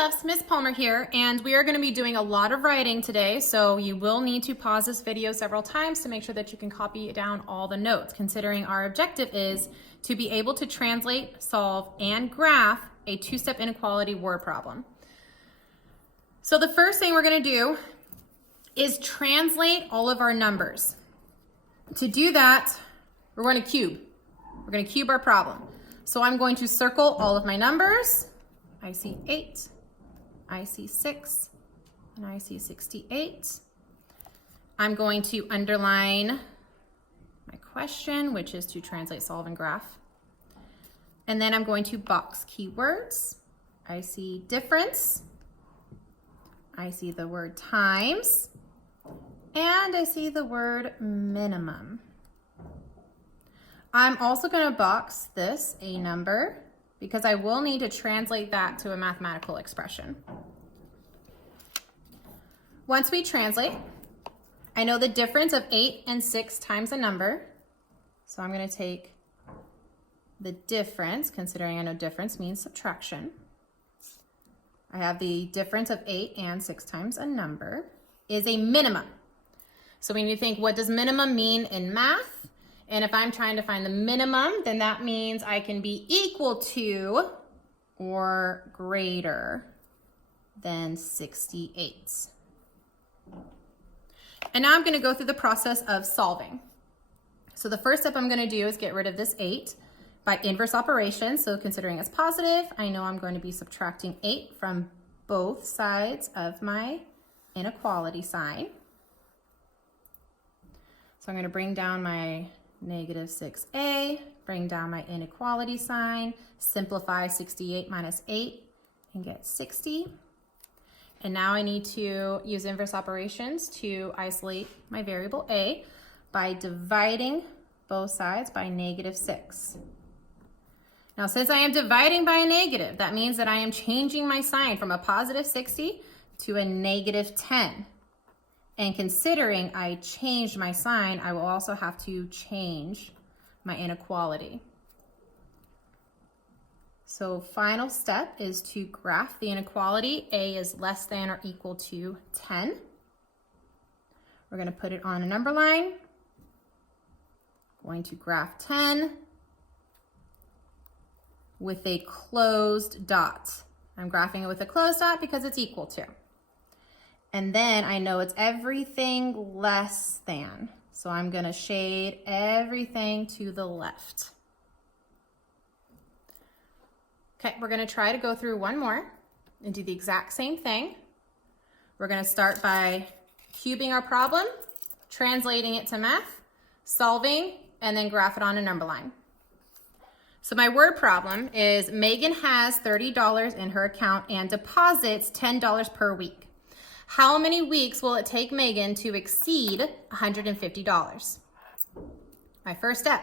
Hi loves, Miss Palmer here, and we are going to be doing a lot of writing today, so you will need to pause this video several times to make sure that you can copy down all the notes, considering our objective is to be able to translate, solve, and graph a two-step inequality word problem. So the first thing we're going to do is translate all of our numbers. To do that, we're going to cube. We're going to cube our problem. So I'm going to circle all of my numbers. I see 8, I see 6, and I see 68. I'm going to underline my question, which is to translate, solve, and graph. And then I'm going to box keywords. I see difference, I see the word times, and I see the word minimum. I'm also going to box this a number, because I will need to translate that to a mathematical expression. Once we translate, I know the difference of 8 and 6 times a number. So I'm going to take the difference, considering I know difference means subtraction. I have the difference of 8 and 6 times a number is a minimum. So we need to think, what does minimum mean in math? And if I'm trying to find the minimum, then that means I can be equal to or greater than 68. And now I'm going to go through the process of solving. So the first step I'm going to do is get rid of this 8 by inverse operation. So considering it's positive, I know I'm going to be subtracting 8 from both sides of my inequality sign. So I'm going to bring down my negative 6a, bring down my inequality sign, simplify 68 minus 8, and get 60. And now I need to use inverse operations to isolate my variable a by dividing both sides by negative 6. Now, since I am dividing by a negative, that means that I am changing my sign from a positive 60 to a negative 10. And considering I changed my sign, I will also have to change my inequality. So final step is to graph the inequality. A is less than or equal to 10. We're going to put it on a number line. Going to graph 10 with a closed dot. I'm graphing it with a closed dot because it's equal to. And then I know it's everything less than. So I'm going to shade everything to the left. Okay, we're going to try to go through one more and do the exact same thing. We're going to start by cubing our problem, translating it to math, solving, and then graph it on a number line. So my word problem is Megan has $30 in her account and deposits $10 per week. How many weeks will it take Megan to exceed $150? My first step,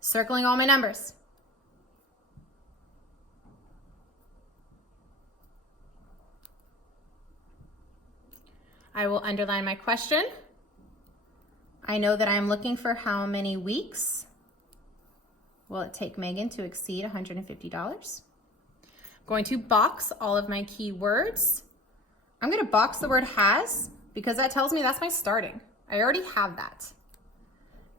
circling all my numbers. I will underline my question. I know that I'm looking for how many weeks will it take Megan to exceed $150. Going to box all of my keywords. I'm going to box the word has because that tells me that's my starting. I already have that.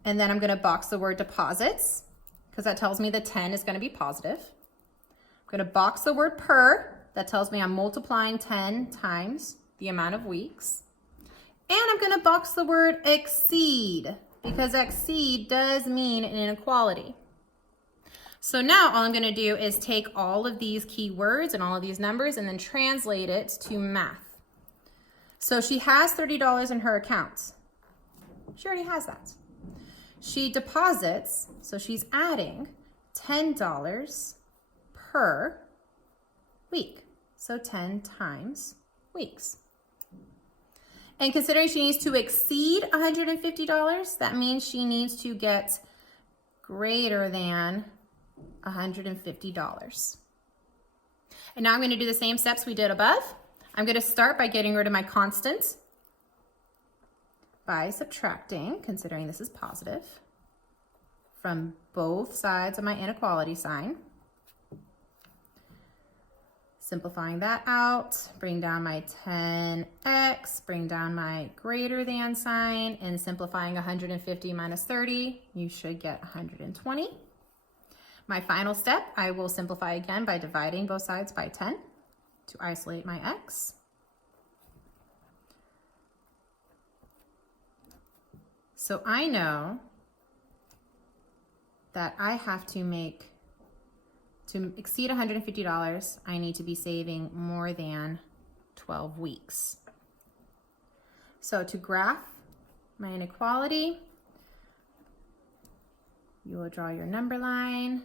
And then I'm going to box the word deposits because that tells me the 10 is going to be positive. I'm going to box the word per. That tells me I'm multiplying 10 times the amount of weeks. And I'm going to box the word exceed because exceed does mean an inequality. So now all I'm going to do is take all of these keywords and all of these numbers and then translate it to math. So she has $30 in her account. She already has that. She deposits, so she's adding $10 per week. So 10 times weeks. And considering she needs to exceed $150, that means she needs to get greater than $150. And now I'm going to do the same steps we did above. I'm going to start by getting rid of my constant by subtracting, considering this is positive, from both sides of my inequality sign. Simplifying that out, bring down my 10x, bring down my greater than sign, and simplifying 150 minus 30, you should get 120. My final step, I will simplify again by dividing both sides by 10 to isolate my x. So I know that I have to exceed $150, I need to be saving more than 12 weeks. So to graph my inequality, you will draw your number line,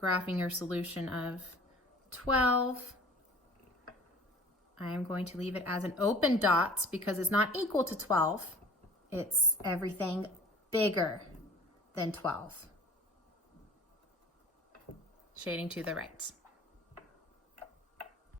graphing your solution of 12. I am going to leave it as an open dot because it's not equal to 12. It's everything bigger than 12. Shading to the right.